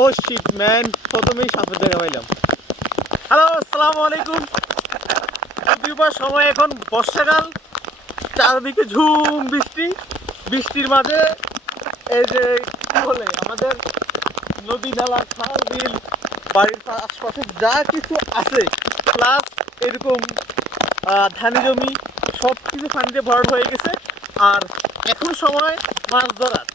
ও shit man প্রথমেই সাপের দেখা পাইলাম। হ্যালো আসসালামু আলাইকুম। দুবার সময় এখন বর্ষাকাল। চারদিকে ঝুম, বৃষ্টি। বৃষ্টির মাঝে এই যে, কি বলে, আমাদের নদী নালা, খাল, বিল, বাড়ির আশপাশে যা কিছু আছে প্লাস এরকম ধানি জমি সব কিছু পানিতে ভরাট হয়ে গেছে। আর এখন সময় মাছ ধরার।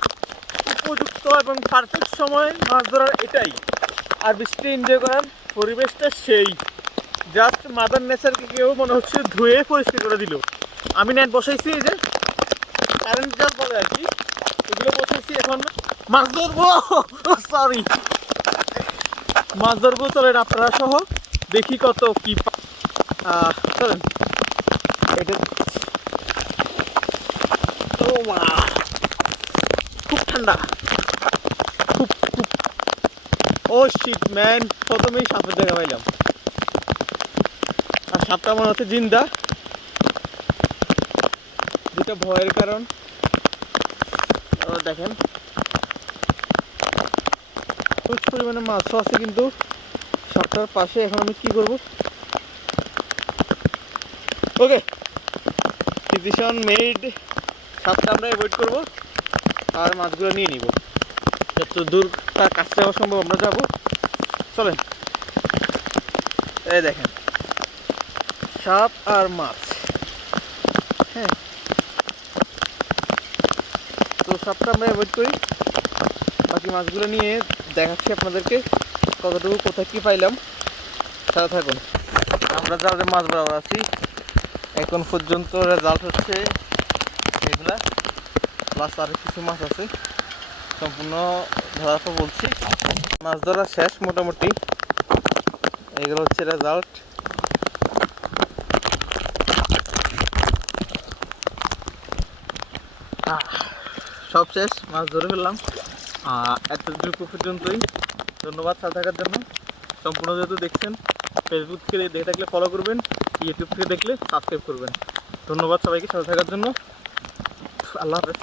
উপযুক্ত এবং পারফেক্ট সময় মাছ ধরার এটাই। আর বৃষ্টি এনজয় করার পরিবেশটা সেই। জাস্ট মাদার নেচারকে কেউ মনে হচ্ছে ধুয়ে পরিষ্কার করে দিল। আমি নেট বসাইছি এই যে কারেন্ট জাল বলে আর কি। এগুলো বসাইছি এখন। মাছ ধরবো? সরি মাছ ধরবো, চলেন আপনারা সহ। দেখি কত কি চলেন। এটা ঠান্ডা। ও শিট ম্যান প্রথমেই সাপের দেখা পাইলাম। আর সাপটা মনে হচ্ছে জিন্দা। যেটা ভয়ের কারণ। দেখেন। প্রচুর পরিমাণে মাছও আছে কিন্তু সাপটার পাশে। এখন আমি কি করব? ওকে ডিসিশন মেড সাপটা আমরা অ্যাভয়েড করব। আর মাছগুলো নিয়ে নিব। যত দূর তার কাছে যাওয়া সম্ভব আমরা যাব। চলেন। এই দেখেন। সাপ আর মাছ। হ্যাঁ। তো সাপটা আমরা অ্যাভয়েড করি। বাকি মাছগুলো নিয়ে দেখাচ্ছি আপনাদেরকে কতটুকু, কোথায় কি পাইলাম। তারা থাকুন। আমরা যাদের মাছ বরাবর আছি, এখন পর্যন্ত রেজাল্ট হচ্ছে এগুলা। প্লাস আরও কিছু মাছ আছে। সম্পূর্ণ ধরার পর বলছি, মাছ ধরা শেষ মোটামুটি। এগুলো হচ্ছে রেজাল্ট সব শেষ, মাছ ধরে ফেললাম। এতটুকু পর্যন্তই। ধন্যবাদ সাথে থাকার জন্য। সম্পূর্ণ যেহেতু দেখছেন ফেসবুক থেকে দেখে থাকলে ফলো করবেন ইউটিউব থেকে দেখলে সাবস্ক্রাইব করবেন। ধন্যবাদ সবাইকে সাথে থাকার জন্য। আল্লাহ হাফেজ।